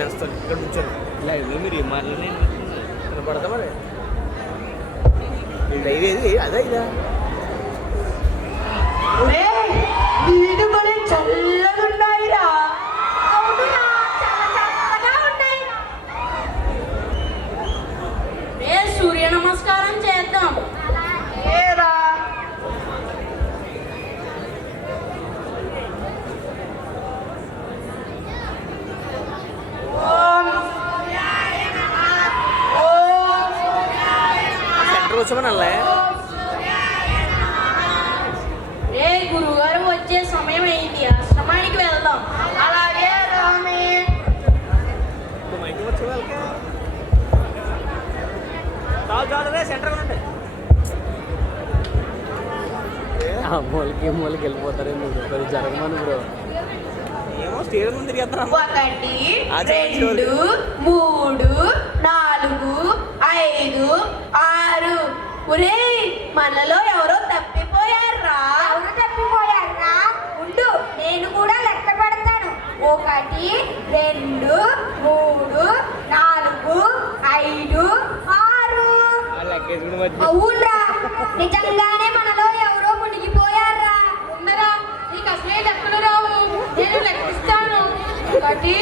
లేస్తాను ఇక్కడ కూర్చోండి లైవ్లో మీరు ఏం మాట్లాడి పడతా మరి ఏది? అదే ఇదా ఒరేయ్, నీళ్ళు మరి చల్లగా ఉన్నాయిరా అవునురా, చాలా చల్లగా ఉన్నాయి. రే సూర్య నమస్కారం చేద్దాం ఏరా ఓం ఓం సెంటర్ వచ్చామని అల్లే రే గురుగారు వచ్చే సమయం అయింది ఆశ్రమానికి వెళ్దాం. అలాగే రామి. సెంటర్ మూలకి మూలకి వెళ్ళిపోతారేమో బ్రో కొద్దిగా జరగమని బ్రో. ఏమో స్టేడియం ముందు తిరిగేస్తారా ఒకటి అది రెండు మూడు నాలుగు ఐదు ఒరేయ్ మనలో ఎవరో తప్పిపోయారా ఎవరు తప్పిపోయారా ఉండు నేను కూడా లెక్క పెడతాను ఒకటి రెండు మూడు నాలుగు ఐదు ఆరు. అవునరా నిజంగానే మనలో ఎవరో మునిగిపోయారా ఉండరా నీకు అసలే లెక్కలు రావు. నేను లెక్కిస్తాను. ఒకటి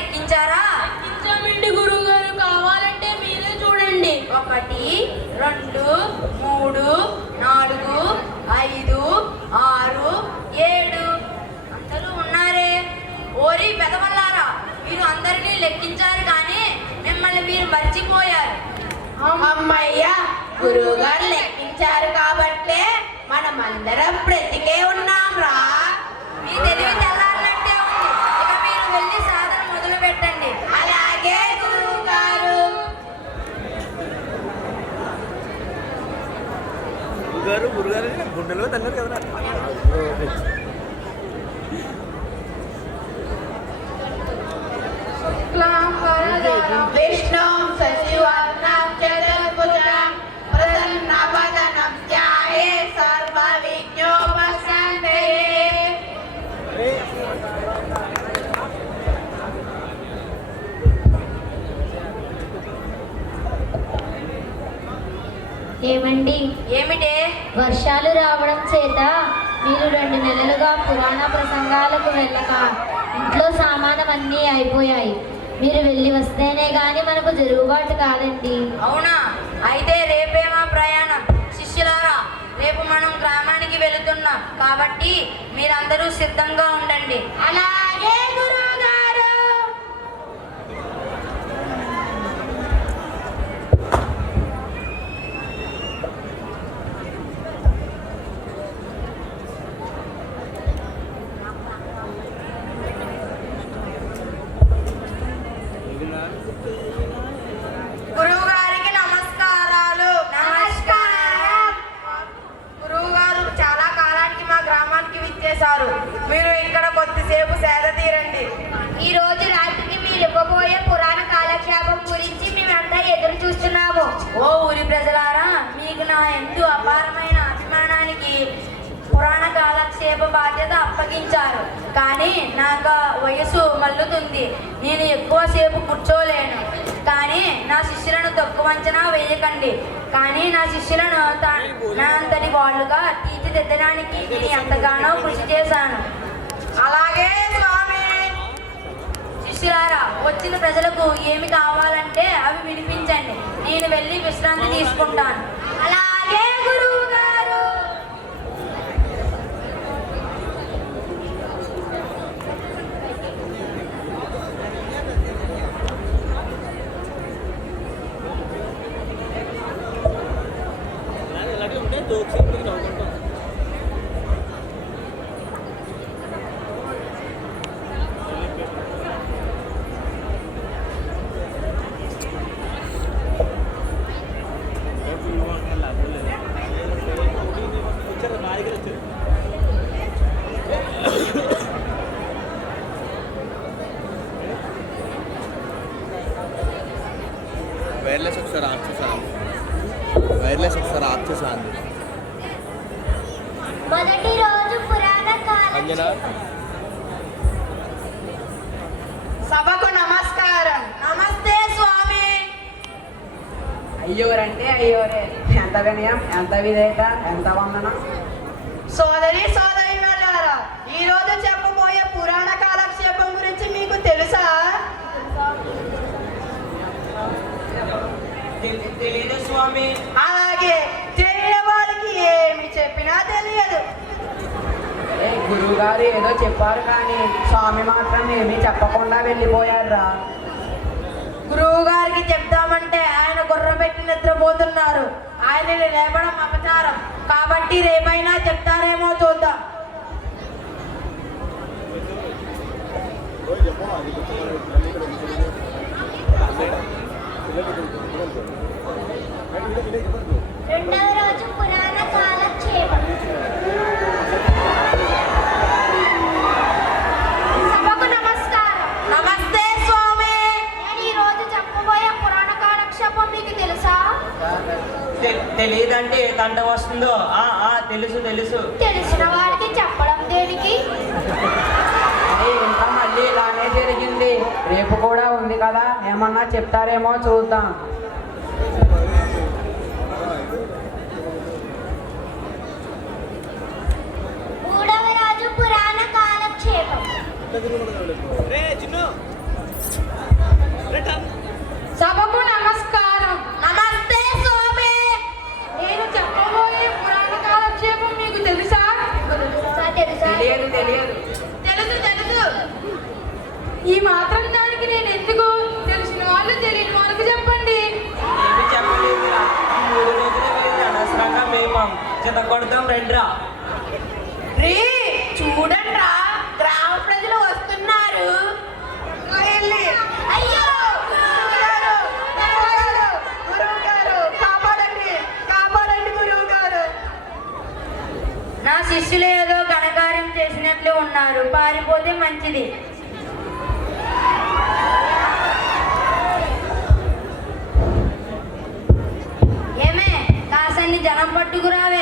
సరిగ్గా లెక్కించారా లెక్కించామండి గురువు గారు కావాలంటే మీరే చూడండి. ఒకటి రెండు మూడు నాలుగు ఐదు ఆరు ఏడు. అందరూ ఉన్నారే? ఓరి పెదవల్లారా మీరు అందరినీ లెక్కించారు కానీ మిమ్మల్ని మీరు మర్చిపోయారు. అమ్మయ్య గురువు గారు లెక్కించారు కాబట్టే మనమందరం బ్రతికే ఉన్నాం రా మీ తెలివి గురుగారు గురుగారు గుండెలో తన్నారు కదరా విష్ణు సశివర్ణం చతుర్భుజం ప్రసన్నవదనం ధ్యాయే సర్వ విజ్ఞోపశాంతయే ఏమండి? ఏమిటే? వర్షాలు రావడం చేత మీరు రెండు నెలలుగా పురాణ ప్రసంగాలకు వెళ్ళక ఇంట్లో సామానం అన్నీ అయిపోయాయి. మీరు వెళ్ళి వస్తేనే గాని మనకు జరుగుబాటు కాదండి. అవునా? అయితే రేపే మా ప్రయాణం. శిష్యులారా రేపు మనం గ్రామానికి వెళుతున్నాం. కాబట్టి మీరందరూ సిద్ధంగా ఉండండి. అలాగే మీరు ఇక్కడ కొద్దిసేపు సేద తీరండి. ఈ రోజు రాత్రికి మీరు ఇవ్వబోయే పురాణ కాలక్షేపం గురించి మేమంతా ఎదురు చూస్తున్నాము. ఓ ఊరి ప్రజలారా మీకు నా ఎందు అపారమైన తగ్గించారు కానీ నాకు వయసు మల్లుతుంది నేను ఎక్కువసేపు కూర్చోలేను. కానీ నా శిష్యులను తక్కువ అంచనా వేయకండి. కానీ నా శిష్యులను నా అంతటి వాళ్ళుగా తీర్చిదిద్దడానికి నేను ఎంతగానో కృషి చేశాను. అలాగే శిష్యులారా వచ్చిన ప్రజలకు ఏమి కావాలంటే అవి వినిపించండి. నేను వెళ్ళి విశ్రాంతి తీసుకుంటాను. అలాగే గురువు! వైర్లెస్ ఒకసారి ఆఫ్ చేసాను వైర్లెస్ ఒకసారి ఆఫ్ చేసాను మొదటి రోజు పురాణ కాలం అంజనా? సభకు నమస్కారం. నమస్తే స్వామి. అయ్యోరంటే అయ్యోరే. ఎంత వినయం ఎంత విధేయత? ఎంత వందనం? సోదరి సోదరి ఈ రోజు చెప్పబోయే పురాణ కాలక్షేపం గురించి మీకు తెలుసా తెలియదు స్వామి. అలాగే తెలియని వాళ్ళకి ఏమి చెప్పినా తెలియదు. గురువు గారు ఏదో చెప్పారు కానీ స్వామి మాత్రం ఏమీ చెప్పకుండా వెళ్ళిపోయారా గురువు గారికి చెప్దామంటే ఆయన గుర్ర పెట్టి నిద్రపోతున్నారు. ఆయనని లేపడం అపచారం. కాబట్టి రేపైనా చెప్తారేమో చూద్దాం. రెండవ రోజు పురాణ కాలక్షేపం. సభకు నమస్కారం. నమస్తే స్వామి. నేను ఈ రోజు చెప్పబోయే పురాణ కాలక్షేపం మీకు తెలుసా? తెలియదంటే ఏ తంట వస్తుందో? ఆ ఆ తెలుసు తెలుసు. తెలిసిన వారికి చెప్పడం దేనికి? ఇంకా మళ్ళీ ఇలానే జరిగింది. రేపు కూడా ఉంది కదా. ఏమన్నా చెప్తారేమో చూద్దాం. సభకు నమస్కారం. నమస్తే స్వామి. నేను చెప్పబోయే పురాణ కాలక్షేపం మీకు తెలుసా? తెలుసా తెలుసా? తెలియదు తెలియదు. తెలుసు తెలుసు. ఈ మాత్రం దానికి నేను ఎందుకు తెలిసిన వాళ్ళు తెలియని వాళ్ళకి చెప్పండి. ఈ మూడు రోజులు అనవసరంగా మేమం. చిత కొడతాం రండిరా. శిష్యులు ఏదో ఘనకార్యం చేసినట్లు ఉన్నారు. పారిపోతే మంచిది. ఏమే కాసన్ని జనం పట్టుకురావే.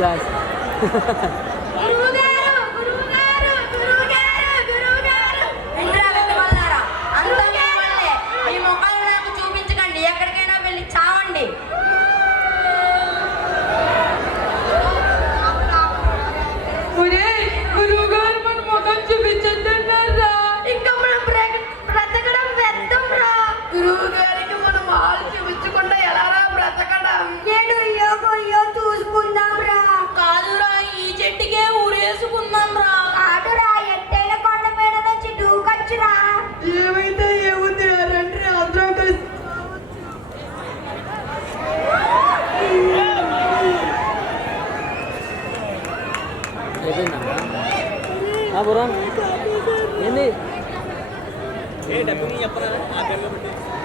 Yes. Buran